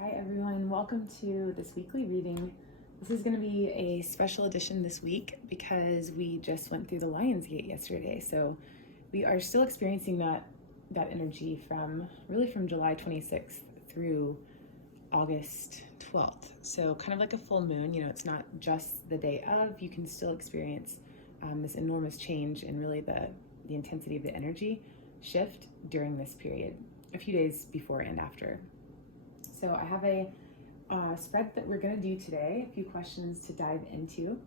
Hi everyone, welcome to this weekly reading. This is going to be a special edition this week because we just went through the Lion's Gate yesterday. So we are still experiencing that energy from July 26th through August 12th. So kind of like a full moon, it's not just the day of, you can still experience this enormous change in really the intensity of the energy shift during this period, a few days before and after. So I have a spread that we're going to do today, a few questions to dive into.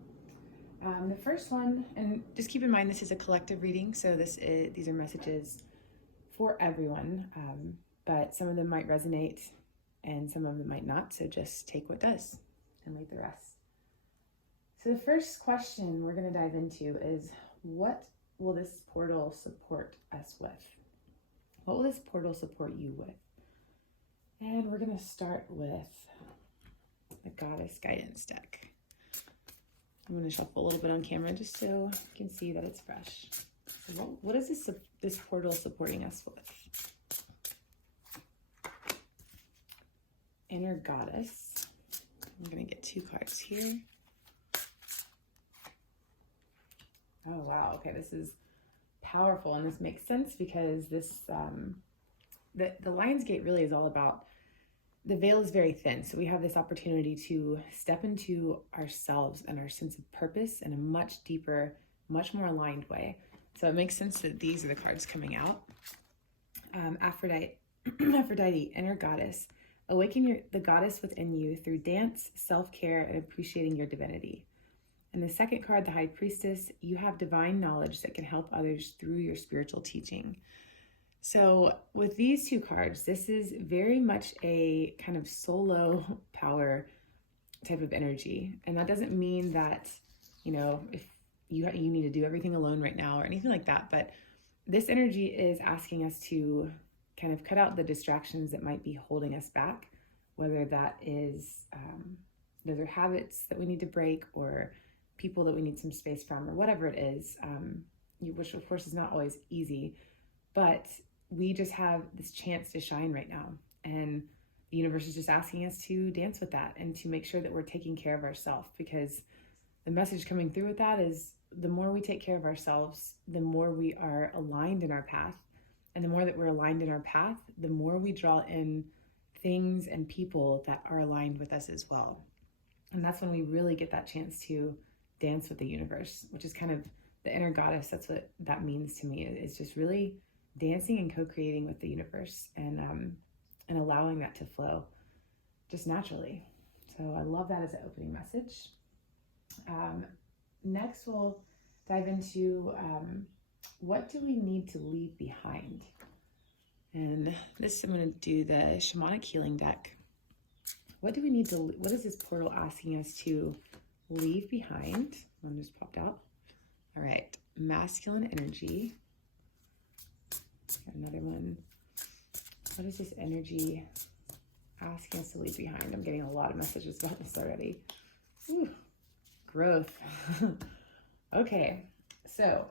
The first one, and just keep in mind this is a collective reading, so these are messages for everyone, but some of them might resonate and some of them might not, so just take what does and leave the rest. So the first question we're going to dive into is, what will this portal support us with? What will this portal support you with? And we're going to start with the Goddess Guidance deck. I'm going to shuffle a little bit on camera just so you can see that it's fresh. So what is this portal supporting us with? Inner Goddess. I'm going to get two cards here. Oh, wow. Okay, this is powerful, and this makes sense because this the Lion's Gate really is all about, the veil is very thin, so we have this opportunity to step into ourselves and our sense of purpose in a much deeper, much more aligned way. So it makes sense that these are the cards coming out. Aphrodite, Inner Goddess. Awaken the goddess within you through dance, self-care, and appreciating your divinity. And the second card, the High Priestess. You have divine knowledge that can help others through your spiritual teaching. So with these two cards, this is very much a kind of solo power type of energy. And that doesn't mean that, if you need to do everything alone right now or anything like that. But this energy is asking us to kind of cut out the distractions that might be holding us back, whether that is, those are habits that we need to break or people that we need some space from or whatever it is, which of course is not always easy, but we just have this chance to shine right now. And the universe is just asking us to dance with that and to make sure that we're taking care of ourselves, because the message coming through with that is the more we take care of ourselves, the more we are aligned in our path. And the more that we're aligned in our path, the more we draw in things and people that are aligned with us as well. And that's when we really get that chance to dance with the universe, which is kind of the inner goddess. That's what that means to me. It's just really dancing and co-creating with the universe and allowing that to flow just naturally. So I love that as an opening message. Next, we'll dive into what do we need to leave behind? And this, I'm going to do the Shamanic Healing deck. What is this portal asking us to leave behind? One just popped out. All right, masculine energy. Another one. What is this energy asking us to leave behind? I'm getting a lot of messages about this already. Whew. Growth. Okay, so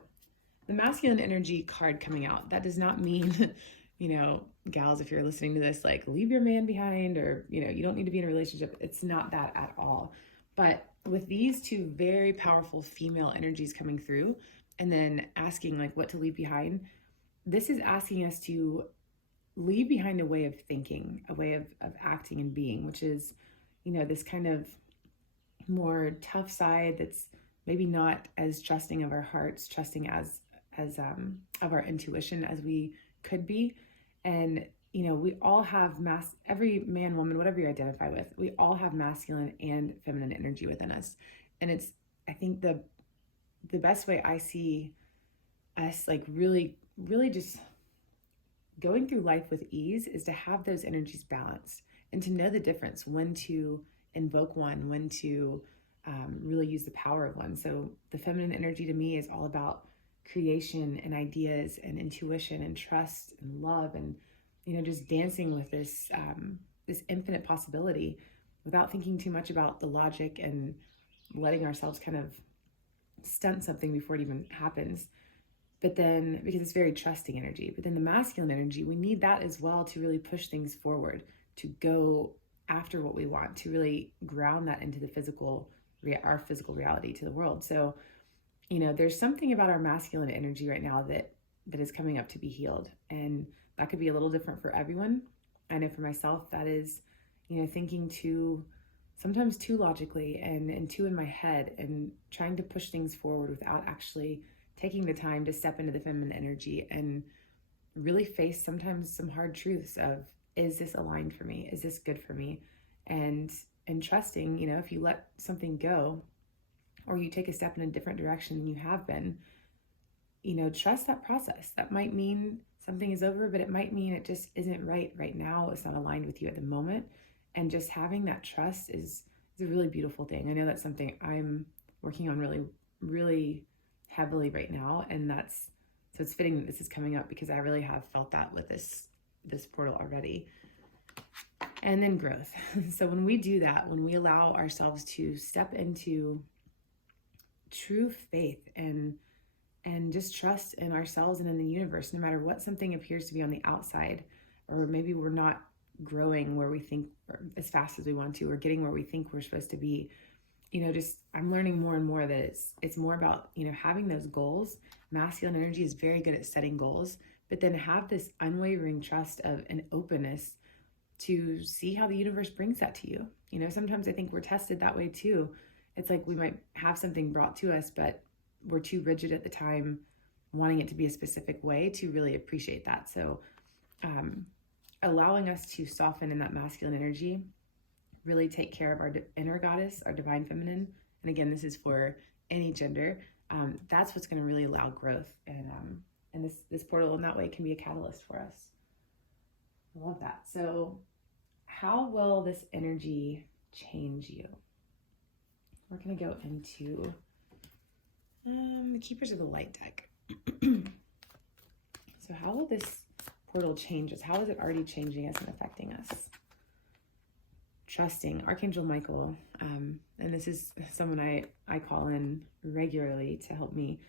the masculine energy card coming out, that does not mean, gals, if you're listening to this, like leave your man behind or, you don't need to be in a relationship. It's not that at all. But with these two very powerful female energies coming through and then asking like what to leave behind, this is asking us to leave behind a way of thinking, a way of acting and being, which is, this kind of more tough side that's maybe not as trusting of our hearts, trusting as of our intuition as we could be. And, we all have every man, woman, whatever you identify with, we all have masculine and feminine energy within us. And it's, I think the best way I see us like really just going through life with ease is to have those energies balanced and to know the difference, when to invoke one, when to really use the power of one. So the feminine energy to me is all about creation and ideas and intuition and trust and love and, just dancing with this infinite possibility without thinking too much about the logic and letting ourselves kind of stunt something before it even happens. But then, because it's very trusting energy, but then the masculine energy, we need that as well to really push things forward, to go after what we want, to really ground that into the physical, our physical reality to the world. So, there's something about our masculine energy right now that is coming up to be healed. And that could be a little different for everyone. I know for myself, that is, thinking sometimes too logically and too in my head, and trying to push things forward without actually taking the time to step into the feminine energy and really face sometimes some hard truths of, is this aligned for me? Is this good for me? And trusting, if you let something go, or you take a step in a different direction than you have been, trust that process. That might mean something is over, but it might mean it just isn't right now. It's not aligned with you at the moment. And just having that trust is a really beautiful thing. I know that's something I'm working on really, really heavily right now. And so it's fitting that this is coming up, because I really have felt that with this portal already. And then growth. So when we do that, when we allow ourselves to step into true faith and just trust in ourselves and in the universe, no matter what something appears to be on the outside, or maybe we're not growing where we think, or as fast as we want to, or getting where we think we're supposed to be, I'm learning more and more that it's more about, having those goals. Masculine energy is very good at setting goals, but then have this unwavering trust of an openness to see how the universe brings that to you. Sometimes I think we're tested that way too. It's like we might have something brought to us, but we're too rigid at the time, wanting it to be a specific way to really appreciate that. So allowing us to soften in that masculine energy, really take care of our inner goddess, our divine feminine. And again, this is for any gender. That's what's going to really allow growth. And this portal in that way can be a catalyst for us. I love that. So how will this energy change you? We're going to go into the Keepers of the Light deck. So how will this portal change us? How is it already changing us and affecting us? Trusting Archangel Michael, and this is someone I call in regularly to help me.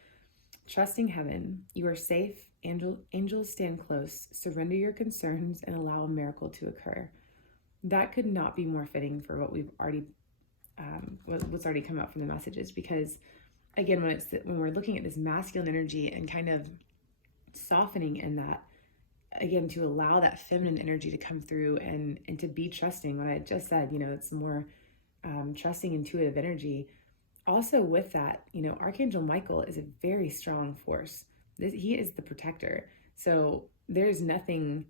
Trusting heaven, you are safe. Angels stand close. Surrender your concerns and allow a miracle to occur. That could not be more fitting for what we've already, what's already come out from the messages. Because again, when we're looking at this masculine energy and kind of softening in that, again, to allow that feminine energy to come through and to be trusting, what I just said, it's more trusting, intuitive energy. Also with that, Archangel Michael is a very strong force. He is the protector. So there's nothing,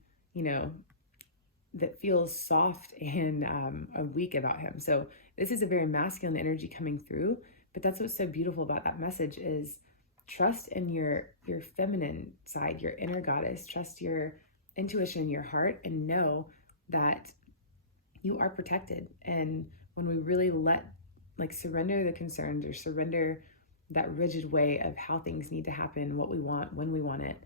that feels soft and weak about him. So this is a very masculine energy coming through. But that's what's so beautiful about that message is trust in your feminine side, your inner goddess. Trust your intuition in your heart and know that you are protected. And when we really surrender the concerns, or surrender that rigid way of how things need to happen, what we want, when we want it,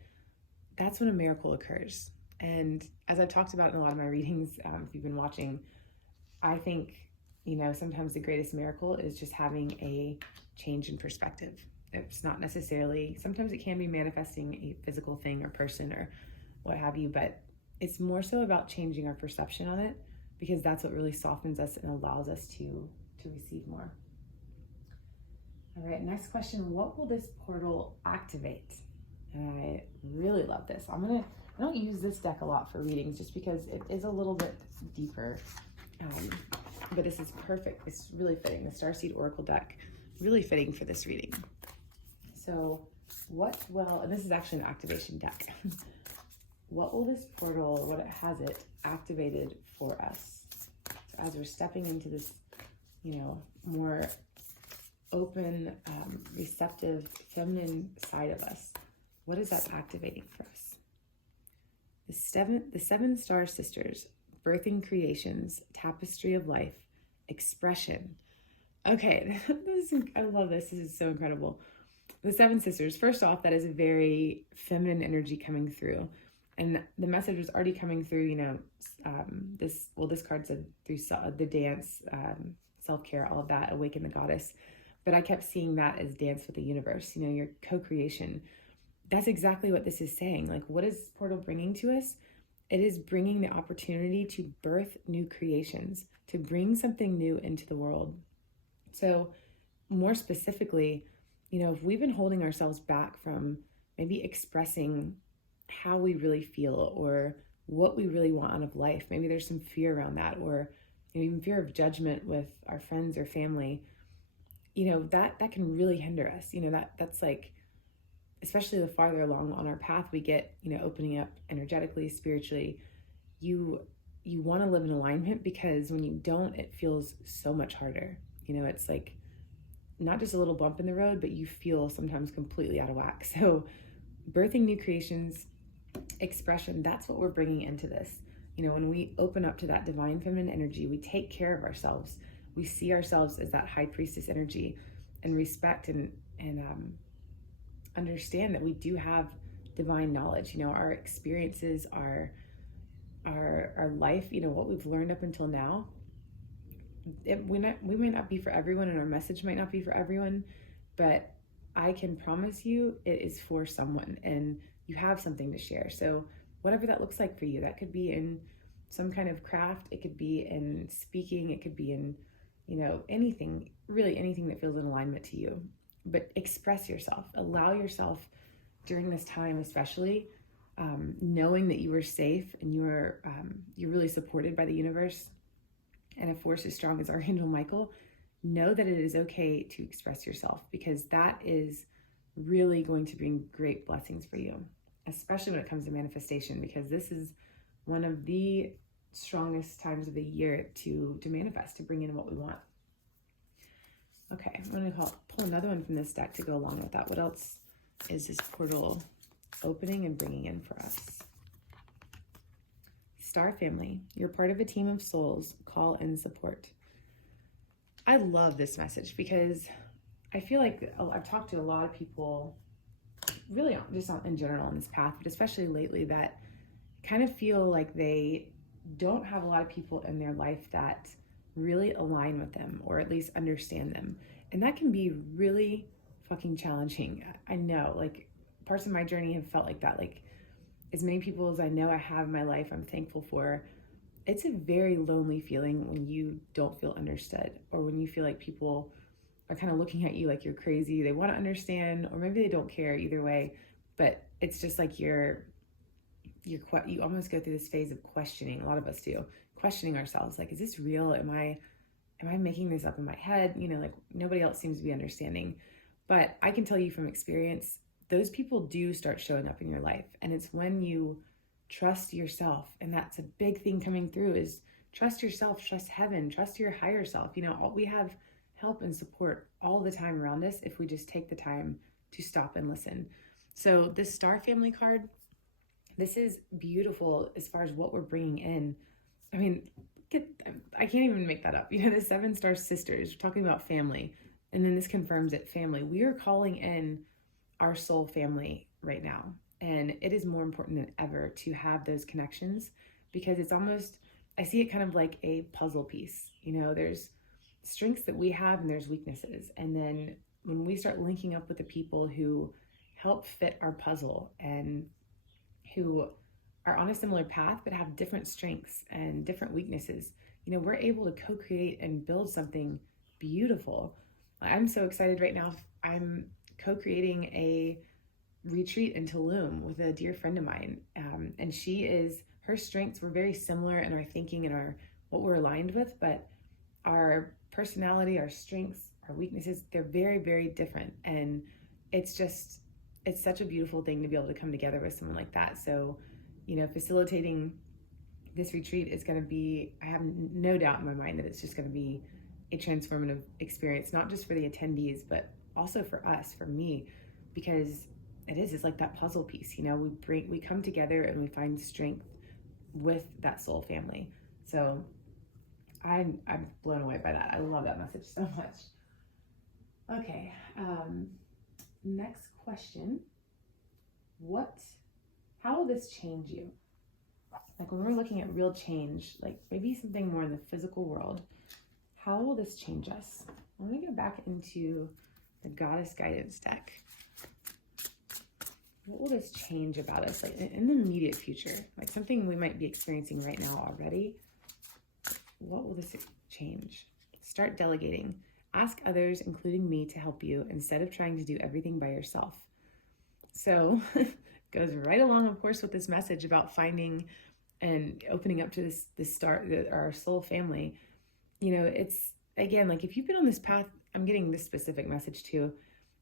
that's when a miracle occurs. And as I've talked about in a lot of my readings, if you've been watching, I think, sometimes the greatest miracle is just having a change in perspective. It's not necessarily, sometimes it can be manifesting a physical thing or person or what have you, but it's more so about changing our perception on it, because that's what really softens us and allows us to receive more. All right, next question. What will this portal activate? And I really love this. I don't use this deck a lot for readings just because it is a little bit deeper. But this is perfect. It's really fitting. The Starseed Oracle deck, really fitting for this reading. So and this is actually an activation deck. What will this portal, what it has it activated for us? So as we're stepping into this, more open, receptive, feminine side of us, what is that activating for us? The seven star sisters, birthing creations, tapestry of life, expression. Okay, I love this. This is so incredible. The seven sisters, first off, that is a very feminine energy coming through. And the message was already coming through, this card said through the dance, self-care, all of that, awaken the goddess. But I kept seeing that as dance with the universe, your co-creation. That's exactly what this is saying. Like, what is Portal bringing to us? It is bringing the opportunity to birth new creations, to bring something new into the world. So more specifically, if we've been holding ourselves back from maybe expressing how we really feel or what we really want out of life, maybe there's some fear around that, or even fear of judgment with our friends or family, that can really hinder us. That's like, especially the farther along on our path we get, opening up energetically, spiritually, you want to live in alignment, because when you don't, it feels so much harder. It's like not just a little bump in the road, but you feel sometimes completely out of whack. So birthing new creations, expression, that's what we're bringing into this. When we open up to that divine feminine energy, we take care of ourselves. We see ourselves as that high priestess energy, and respect and understand that we do have divine knowledge. Our experiences, our life, what we've learned up until now, we may not be for everyone, and our message might not be for everyone, but I can promise you it is for someone, and you have something to share. So whatever that looks like for you, that could be in some kind of craft, it could be in speaking, it could be in, anything, really anything that feels in alignment to you. But express yourself, allow yourself during this time, especially knowing that you are safe and you're really supported by the universe, and a force as strong as Archangel Michael. Know that it is okay to express yourself, because that is really going to bring great blessings for you, especially when it comes to manifestation, because this is one of the strongest times of the year to manifest, to bring in what we want. Okay, I'm going to pull another one from this deck to go along with that. What else is this portal opening and bringing in for us? Star family, you're part of a team of souls. Call and support. I love this message, because I feel like I've talked to a lot of people, really just in general on this path, but especially lately, that kind of feel like they don't have a lot of people in their life that really align with them, or at least understand them. And that can be really fucking challenging. I know, like, parts of my journey have felt like that. Like, as many people as I know I have in my life, I'm thankful for. It's a very lonely feeling when you don't feel understood, or when you feel like people are kind of looking at you like you're crazy. They want to understand, or maybe they don't care, either way. But it's just like you almost go through this phase of questioning. A lot of us do, questioning ourselves. Like, is this real? Am I making this up in my head? Like, nobody else seems to be understanding. But I can tell you from experience, those people do start showing up in your life. And it's when you trust yourself. And that's a big thing coming through, is trust yourself, trust heaven, trust your higher self. We have help and support all the time around us if we just take the time to stop and listen. So this Star Family card, this is beautiful as far as what we're bringing in. I mean, I can't even make that up. The 7 Star Sisters, we're talking about family. And then this confirms it, family. We are calling in our soul family right now. And it is more important than ever to have those connections, because it's almost, I see it kind of like a puzzle piece. There's strengths that we have and there's weaknesses. And then when we start linking up with the people who help fit our puzzle, and who are on a similar path but have different strengths and different weaknesses, we're able to co-create and build something beautiful. I'm so excited right now. I'm co-creating a retreat in Tulum with a dear friend of mine. And her strengths were very similar in our thinking and what we're aligned with, but our personality, our strengths, our weaknesses, they're very, very different. And it's such a beautiful thing to be able to come together with someone like that. So, facilitating this retreat is going to be, I have no doubt in my mind that it's just going to be a transformative experience, not just for the attendees, but also for us, for me, because it's like that puzzle piece. We come together and we find strength with that soul family. So I'm blown away by that. I love that message so much. Okay, next question. How will this change you? Like, when we're looking at real change, like maybe something more in the physical world, how will this change us? I'm going to go back into the Goddess Guidance deck. what will this change about us, like in the immediate future, like something we might be experiencing right now already? What will this change? Start delegating. Ask others, including me, to help you instead of trying to do everything by yourself. So goes right along, of course, with this message about finding and opening up to this start, our soul family. You know, it's, again, like if you've been on this path, I'm getting this specific message too.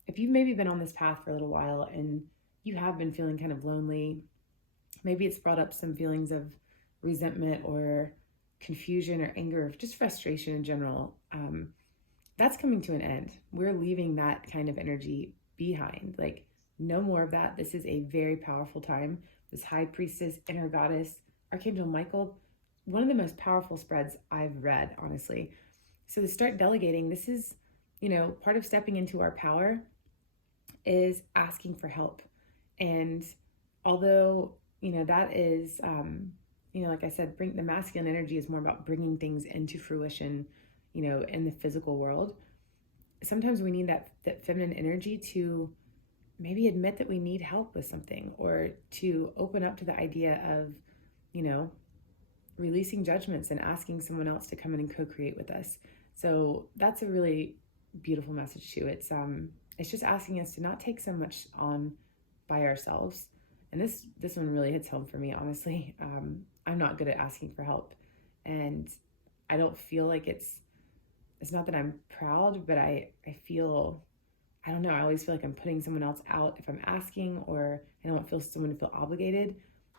If you've maybe been on this path for a little while and you have been feeling kind of lonely, maybe it's brought up some feelings of resentment or confusion or anger, or just frustration in general, that's coming to an end. We're leaving that kind of energy behind. Like, no more of that. This is a very powerful time. This high priestess, inner goddess, Archangel Michael, one of the most powerful spreads I've read, honestly. So to start delegating, this is, part of stepping into our power is asking for help. And although, that is, like I said, the masculine energy is more about bringing things into fruition, in the physical world. Sometimes we need that feminine energy to maybe admit that we need help with something, or to open up to the idea of, releasing judgments and asking someone else to come in and co-create with us. So that's a really beautiful message too. It's just asking us to not take so much on by ourselves. And this one really hits home for me, honestly. I'm not good at asking for help, and I don't feel like it's not that I'm proud, but I feel, I don't know, I always feel like I'm putting someone else out if I'm asking, or I don't feel someone to feel obligated.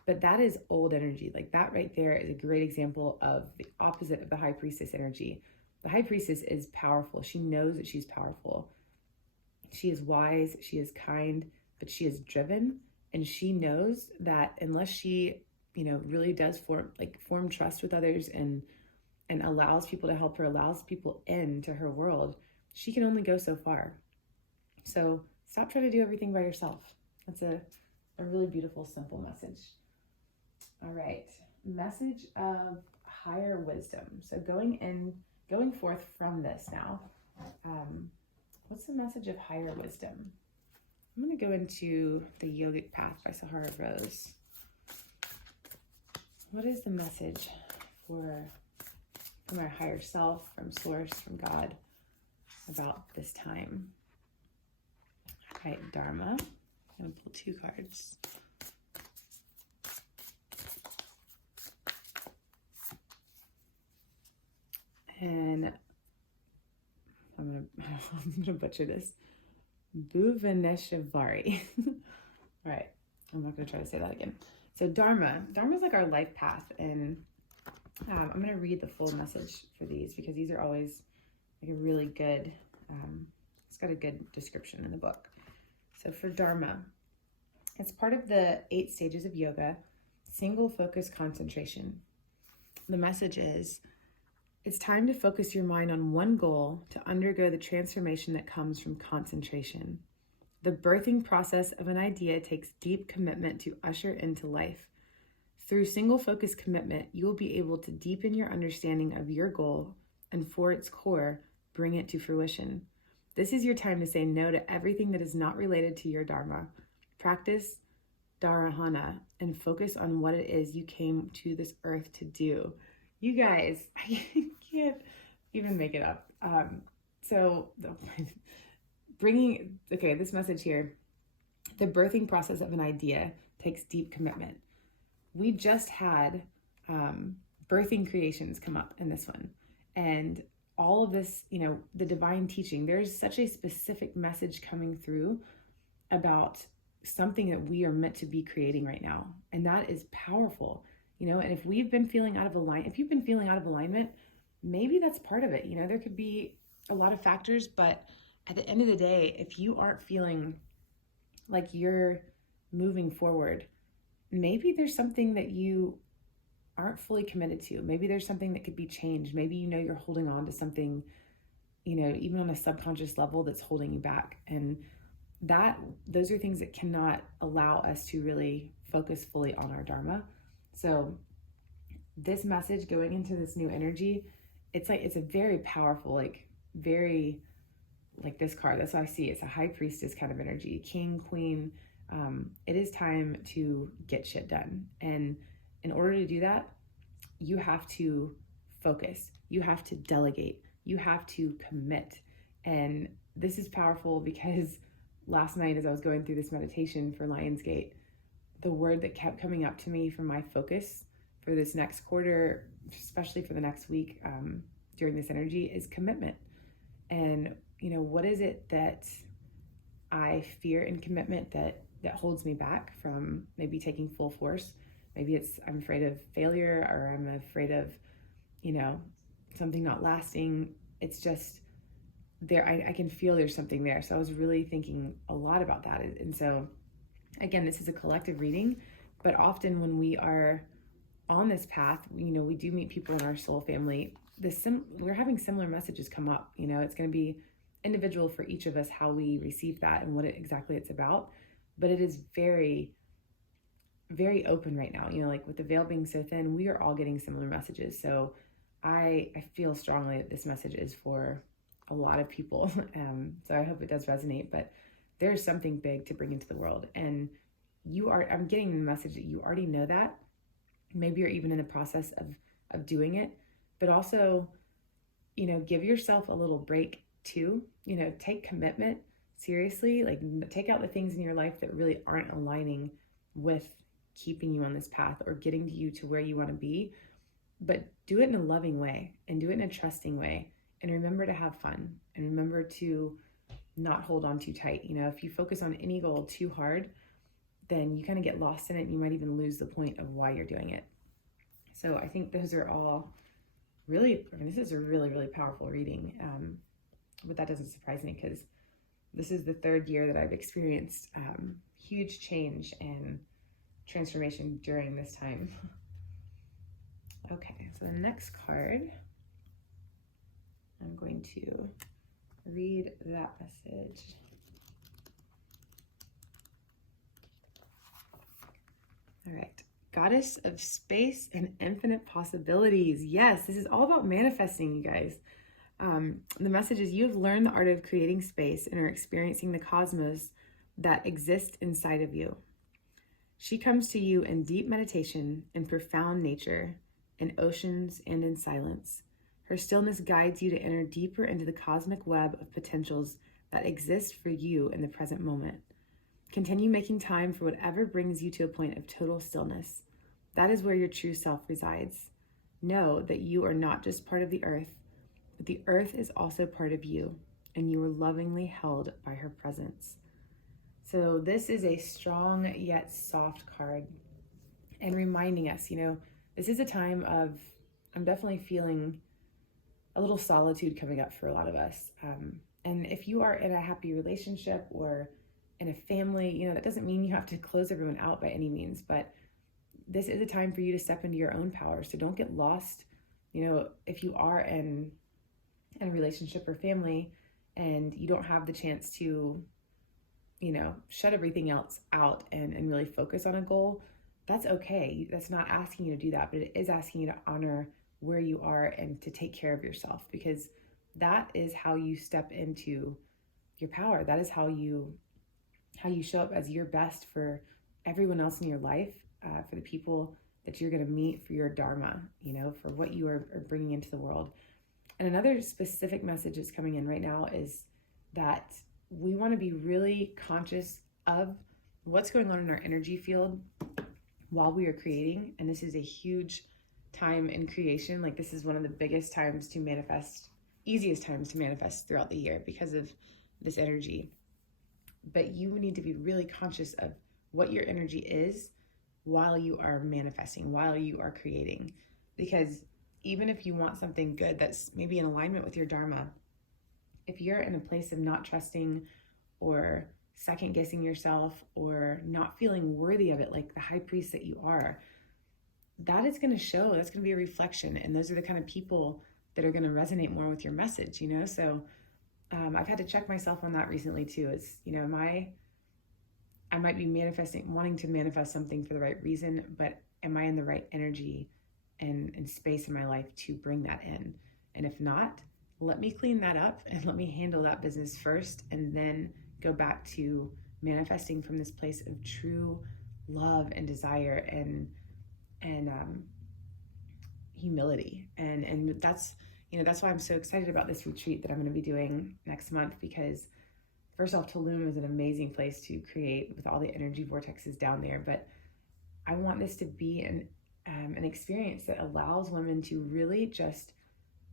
But that is old energy. Like, that right there is a great example of the opposite of the high priestess energy. The high priestess is powerful. She knows that she's powerful. She is wise, she is kind, but she is driven. And she knows that unless she, really does form trust with others and allows people to help her, allows people into her world, she can only go so far. So stop trying to do everything by yourself. That's a really beautiful, simple message. All right, message of higher wisdom. So going forth from this now, what's the message of higher wisdom? I'm going to go into the Yogic Path by Sahara Rose. What is the message from our higher self, from Source, from God, about this time? All right, Dharma. I'm going to pull 2 cards. And I'm gonna butcher this. Bhuvaneshvari. All right, I'm not gonna try to say that again. So Dharma is like our life path, and I'm gonna read the full message for these because these are always like a really good. It's got a good description in the book. So for Dharma, it's part of the 8 stages of yoga, single focus concentration. The message is, it's time to focus your mind on one goal to undergo the transformation that comes from concentration. The birthing process of an idea takes deep commitment to usher into life. Through single focus commitment, you will be able to deepen your understanding of your goal and, for its core, bring it to fruition. This is your time to say no to everything that is not related to your Dharma. Practice Dharana and focus on what it is you came to this earth to do. You guys, I can't even make it up. This message here, the birthing process of an idea takes deep commitment. We just had birthing creations come up in this one. And all of this, the divine teaching, there's such a specific message coming through about something that we are meant to be creating right now. And that is powerful. And if you've been feeling out of alignment, maybe that's part of it. There could be a lot of factors, but at the end of the day, if you aren't feeling like you're moving forward, maybe there's something that you aren't fully committed to. Maybe there's something that could be changed. Maybe you're holding on to something, even on a subconscious level that's holding you back. And those are things that cannot allow us to really focus fully on our Dharma. So this message going into this new energy, it's a very powerful, very like this card. That's what I see. It's a high priestess kind of energy, king, queen, It is time to get shit done. And in order to do that, you have to focus, you have to delegate, you have to commit. And this is powerful because last night, as I was going through this meditation for Lionsgate, the word that kept coming up to me for my focus for this next quarter, especially for the next week, during this energy, is commitment. And, what is it that I fear in commitment that holds me back from maybe taking full force? Maybe it's I'm afraid of failure, or I'm afraid of, something not lasting. It's just there. I can feel there's something there. So I was really thinking a lot about that. And so, again, this is a collective reading, but often when we are on this path, we do meet people in our soul family. We're having similar messages come up. It's going to be individual for each of us how we receive that and what exactly it's about. But it is very, very open right now. Like with the veil being so thin, we are all getting similar messages. So I feel strongly that this message is for a lot of people. So I hope it does resonate. But there's something big to bring into the world. And I'm getting the message that you already know that. Maybe you're even in the process of doing it, but also, give yourself a little break too. Take commitment seriously. Like, take out the things in your life that really aren't aligning with keeping you on this path or getting you to where you want to be, but do it in a loving way and do it in a trusting way. And remember to have fun and remember to not hold on too tight. If you focus on any goal too hard, then you kind of get lost in it and you might even lose the point of why you're doing it. So I think those are all really, this is a really, really powerful reading. But that doesn't surprise me because this is the third year that I've experienced huge change and transformation during this time. Okay, so the next card, I'm going to read that message. All right. Goddess of space and infinite possibilities. Yes, this is all about manifesting, you guys. The message is you have learned the art of creating space and are experiencing the cosmos that exists inside of you. She comes to you in deep meditation, in profound nature, in oceans and in silence. Her stillness guides you to enter deeper into the cosmic web of potentials that exist for you in the present moment. Continue making time for whatever brings you to a point of total stillness. That is where your true self resides. Know that you are not just part of the earth, but the earth is also part of you, and you are lovingly held by her presence. So this is a strong yet soft card, and reminding us, this is a time of, I'm definitely feeling a little solitude coming up for a lot of us. And if you are in a happy relationship or in a family, that doesn't mean you have to close everyone out by any means, but this is a time for you to step into your own power. So don't get lost. If you are in a relationship or family and you don't have the chance to, shut everything else out and really focus on a goal, that's okay. That's not asking you to do that, but it is asking you to honor where you are and to take care of yourself, because that is how you step into your power. That is how you show up as your best for everyone else in your life, for the people that you're going to meet, for your Dharma, for what you are bringing into the world. And another specific message that's coming in right now is that we want to be really conscious of what's going on in our energy field while we are creating. And this is a huge time in creation. Like, this is one of the biggest times to manifest, easiest times to manifest throughout the year because of this energy. But you need to be really conscious of what your energy is while you are manifesting, while you are creating. Because even if you want something good that's maybe in alignment with your Dharma, if you're in a place of not trusting or second guessing yourself or not feeling worthy of it, like the high priest that you are, that is going to show, that's going to be a reflection. And those are the kind of people that are going to resonate more with your message, So I've had to check myself on that recently too. It's, I might be wanting to manifest something for the right reason, but am I in the right energy and space in my life to bring that in? And if not, let me clean that up and let me handle that business first, and then go back to manifesting from this place of true love and desire and humility. And that's, that's why I'm so excited about this retreat that I'm going to be doing next month, because first off, Tulum is an amazing place to create with all the energy vortexes down there. But I want this to be an experience that allows women to really just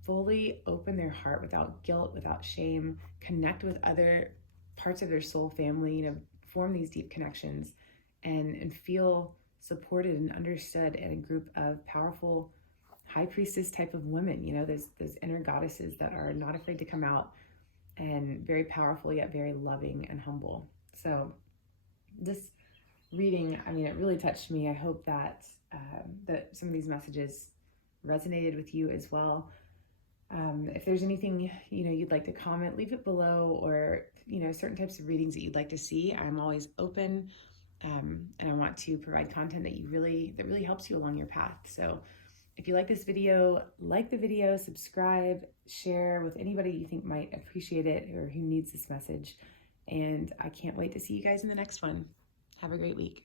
fully open their heart without guilt, without shame, connect with other parts of their soul family, form these deep connections and feel supported and understood in a group of powerful high priestess type of women, those inner goddesses that are not afraid to come out and very powerful, yet very loving and humble. So this reading, it really touched me. I hope that that some of these messages resonated with you as well. If there's anything, you'd like to comment, leave it below, or, certain types of readings that you'd like to see. I'm always open. And I want to provide content that really helps you along your path. So if you like this video, like the video, subscribe, share with anybody you think might appreciate it or who needs this message. And I can't wait to see you guys in the next one. Have a great week.